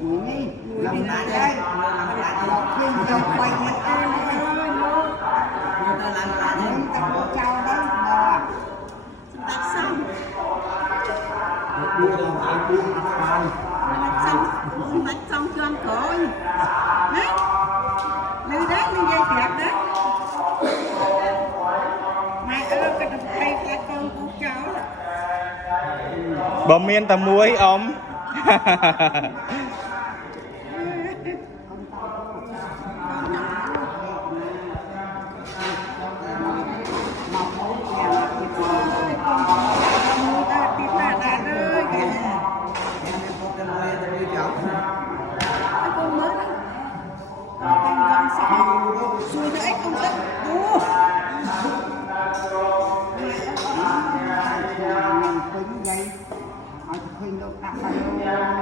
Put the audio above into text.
Mùi làm lại đây. Khi giờ quay mặt ơi, người ta làm lại đây, ta có trao đấy, bò. Đặt xong. Đưa đồng ai buông mặt bàn. Đặt xong cho ăn cội. Đấy. Lưu đấy, lưu dây tiệp đấy. Mày ơi, cái đập cây cái con của cháu là. Bom miên tầm muối ông. Xui nữa không tất đủ. Mình tính vậy. Hỏi khuyên đâu tặng đâu.